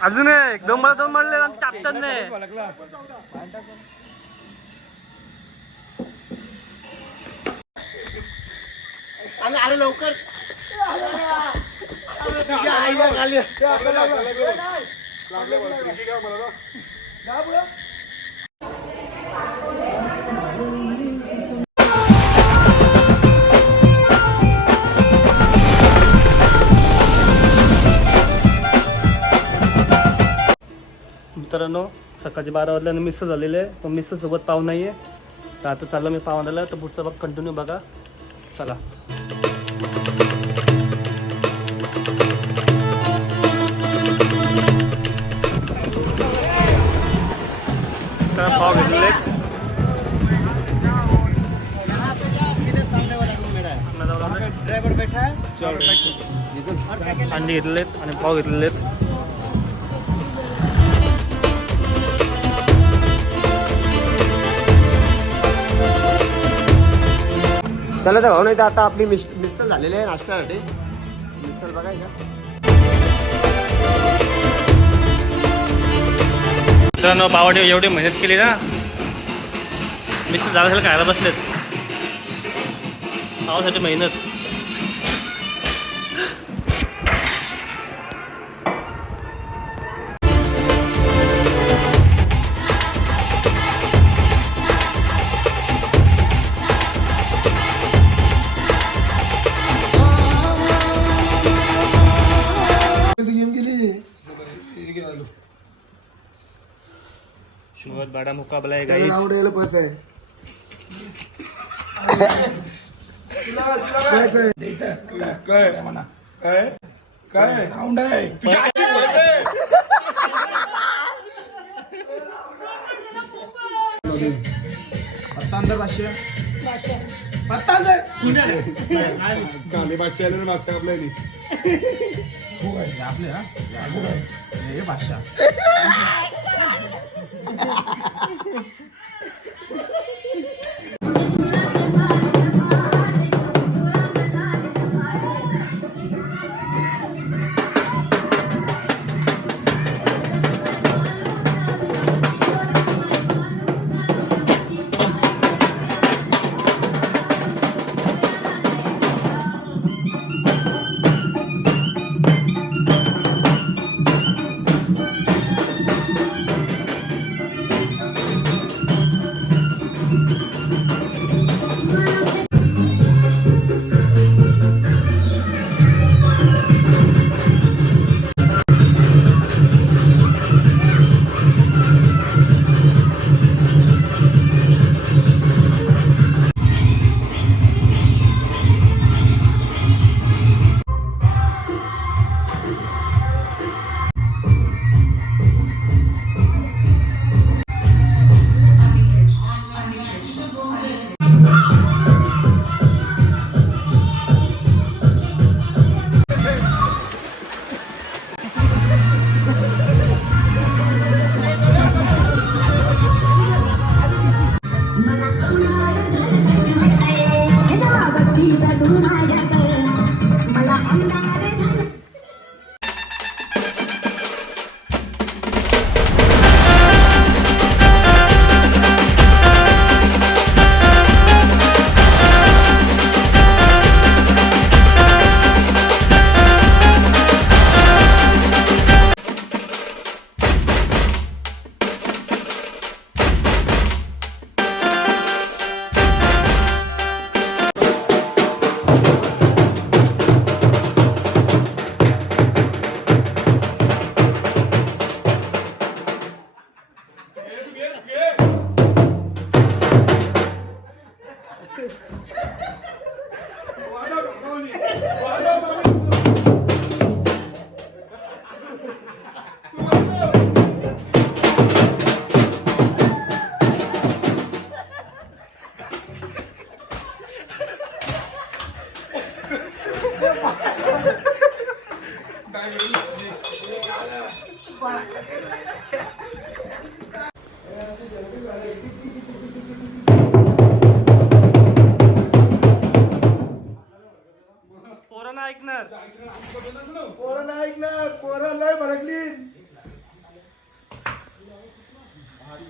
अजून एक दोन मला दोन म्हणले कॅप्टन ने अरे लवकर मित्रांनो सकाळचे 12 वाजल्यानं मिस झालेले आहे पण मिस सोबत पाव नाही आहे तर आता चाललं मी पाहुण्याला तर पुढचा भाग कंटिन्यू बघा चला तर पाव घेतलेले ड्राइवर बैठा है अंडी घेतलेत आणि पाव घेतलेले आहेत चला तर भाऊ नाही तर आता आपली मिसल झालेली आहे नाश्त्यासाठी मिसल बघायचा मित्रांनो पावडे एवढी मेहनत केली ना मिस झालं खायला बसलेत पावासाठी मेहनत बहुत बड़ा मुकाबला है गाइस आवडेल पास आहे काय म्हणा काय काय राऊंड आहे पत्तांदर भाषा पत्तांदर गाली भाषा आले ना भाषा आपल्याला आपले हे भाषा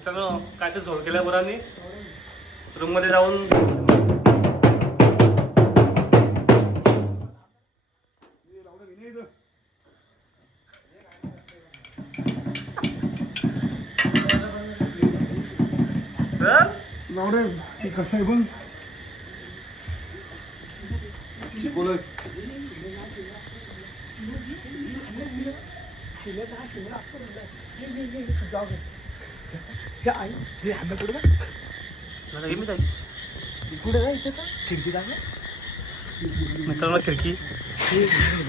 मित्रांनो काय तर झोड केल्या पोरांनी रूममध्ये जाऊन ते कसं आहे बघ शिकवलं पुढे जायचं का खिडकी दाखव मित्रांनो खिडकी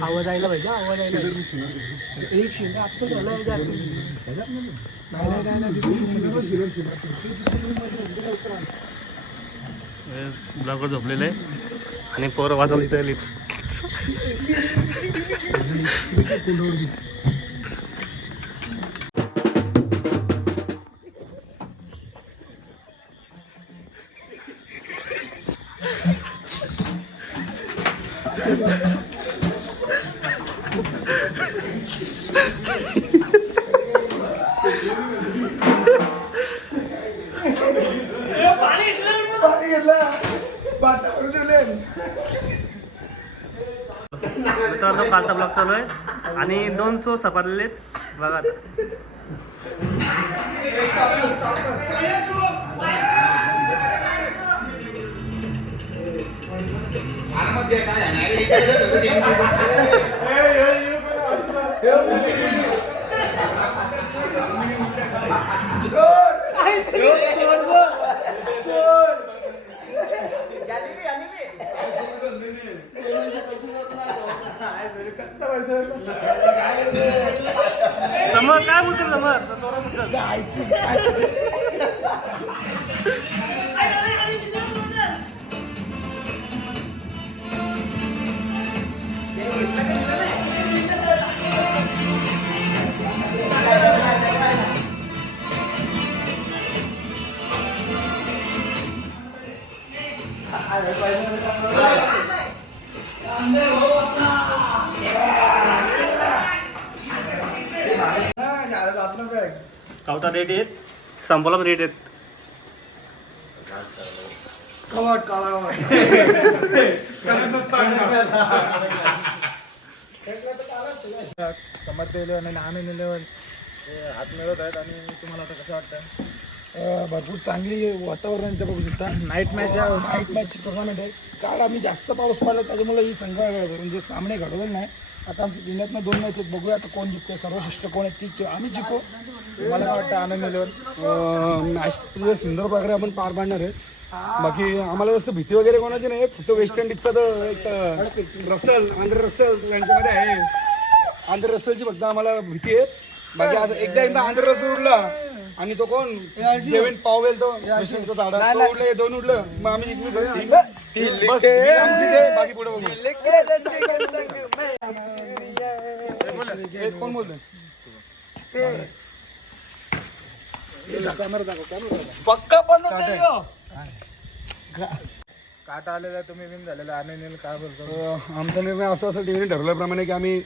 आवाज यायला पाहिजे आवाज यायला एक शेंगा आत्ता झाला ब्लॉगर झोपलेले आहे आणि पोरं वाजवली तर लिप्स मित्रांनो कालचा ब्लॉग चालू आहे आणि 2 चोर सापडलेले बघा आता. समर काय बोलतो समर चोराबद्दल कावटा रेट आहेत संपला रेट आहेत समर्थ इलेवन आणि आनंद इलेवन हात मिळवत आहेत आणि तुम्हाला आता कसं वाटतं भरपूर चांगली वातावरण इथे बघू शकता नाईट मॅचची टुर्नामेंट आहे काल आम्ही जास्त पाऊस पडला त्याच्यामुळे ही संघ म्हणजे सामने घडवले नाही आता आमच्या जिल्ह्यातनं 2 मॅच आहेत बघूया आता कोण जिंकते सर्वश्रेष्ठ कोण आहे ती आम्ही जिंकू मला काय वाटतं आनंद इलेवन मॅच सुंदर प्रकारे आपण पार पाडणार आहे बाकी आम्हाला जसं भीती वगैरे कोणाची नाही फक्त वेस्ट इंडिजचा तर एक आंध्र रसल यांच्यामध्ये आहे आंध्र रसलची फक्त आम्हाला भीती आहे बाकी आज एकदा आंध्र रसल उडला आणि तो कोण डेव्हिड पॉवेल तो झाडा उडले 2 उडलं मग आम्ही बाकी पुढे बघू कोण बोलतोय पक्का पण काटा आलेला तुम्ही विन झालेला आनंद काय बोलतो आमचा निर्णय असं टीमने ठरवल्याप्रमाणे की आम्ही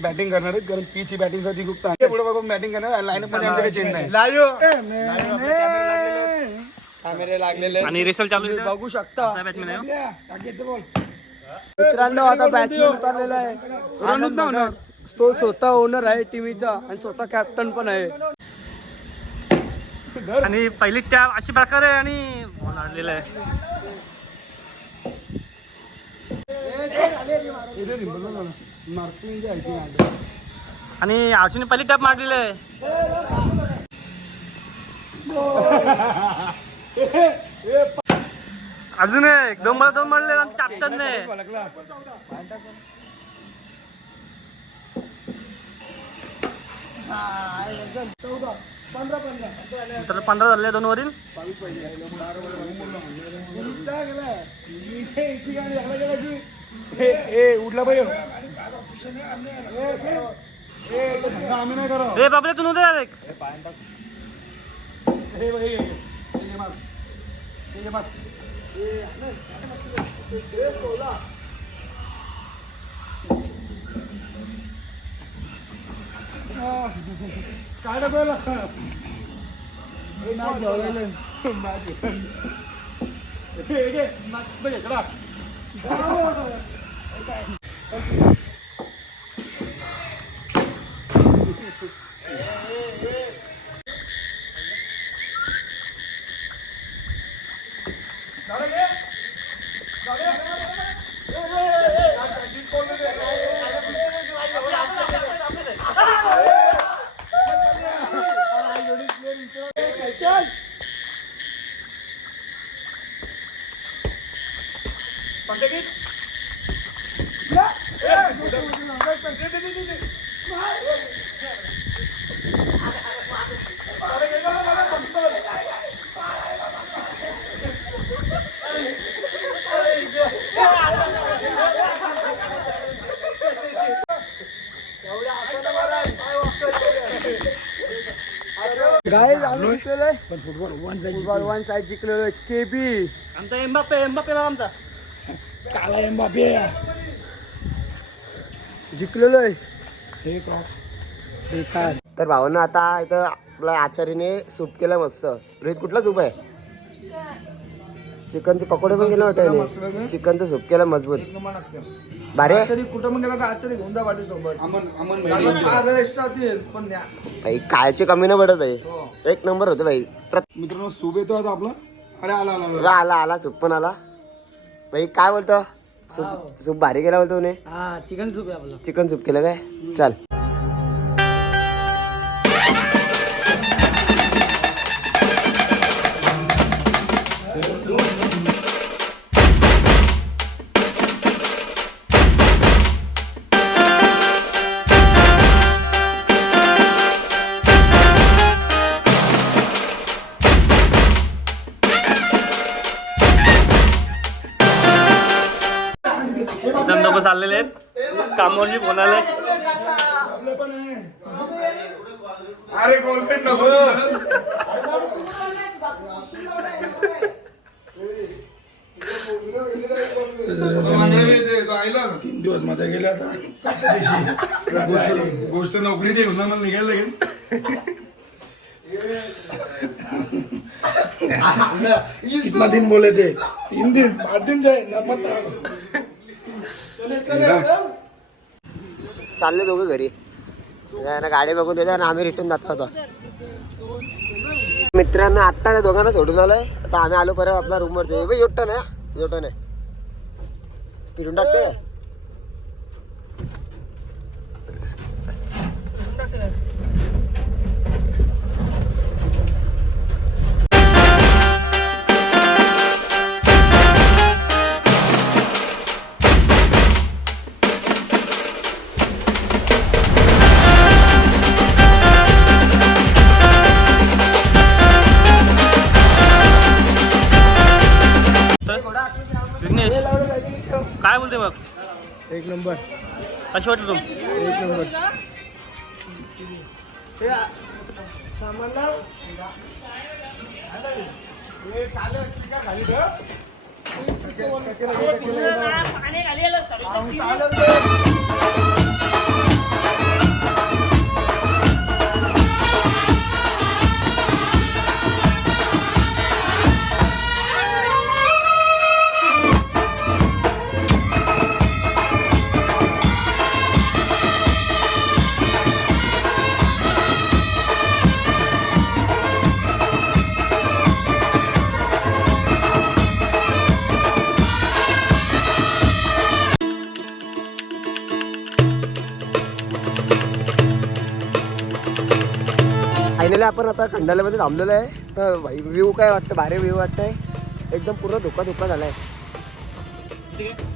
बॅटिंग करणार आहेत कारण पीची बॅटिंगसाठी खूप चांगली पुढे बघून बॅटिंग करणार लाईनअप मध्ये आमच्याकडे चेंज नाही कॅमेरे लागलेले आणि रेसल चालू आहे बघू शकता बॅटमॅन आहे मित्रांनो आता बॅट्समॅन उतरलेला आहे तो स्वतः ओनर आहे टीव्हीचा आणि स्वतः कॅप्टन पण आहे आणि पहिली टॅब अशी प्रकारे आणि लाडलेला आहे आणि आरशीने पहिली टॅप मारलेली आहे अजून एक 2 मारले आणि कॅप्टनने तर 15 झाले 2 वरील उठला पाहिजे ए बाबले तू नव्हते एक काय टाकलं गाईज आम्ही जिंकलेलोय पण फुटबॉल फुटबॉल वन साईड जिंकलेलोय केबी आमचा एम्बाप्पे बघा आमचा काला एम्बाप्पे जिंकलेलोय. हे क्रॉस बेकार. तर भावांना आता इथं आपल्या आचार्याने सूप केलं मस्त. रोहित कुठला सूप आहे? चिकनचे पकोडे पण केले वाटतं. चिकनचं सूप केलं मजबूत भारी आहे. कुठं मग गेला का आचार्य घेऊन जा पाठी सोबत पण द्या. भाई कायची कमी नाही पडत आहे. एक नंबर होते भाई. मित्रांनो सूप येतो आता आपला. अरे आला आला आला आला आला सूप पण आला. भाई काय बोलतो? सूप सूप भारी केला बोलतो म्हणे. हा चिकन सूप आहे आपलं. चिकन सूप केलं काय? चल दोघं चाललेले आहेत कामावरची फोन आले. अरे गोलपेट नको 3 दिवस मजा गेला आता. गोष्ट नोकरीची घेऊन मला निघायला लागेल. कितना दिन बोले थे? 3 दिन 8 दिन जाए ना मत. चालले दोघं घरी. गाडी बघून देतो आणि आम्ही रिटर्न जातो आता. मित्रांना आत्ता त्या दोघांना सोडून आलोय. आता आम्ही आलो परत आपल्या रूम वरती. योटन आहे योटन आहे पिटून टाकते. विघ्नेश काय बोलते मग? एक नंबर कशी वाटलं तू? एक नंबर. फायनली आपण आता खंडाल्यामध्ये थांबलेलो आहे. तर व्ह्यू काय वाटतं? भारी व्ह्यू वाटतंय. एकदम पूर्ण धोका धोका झालाय. ठीक आहे.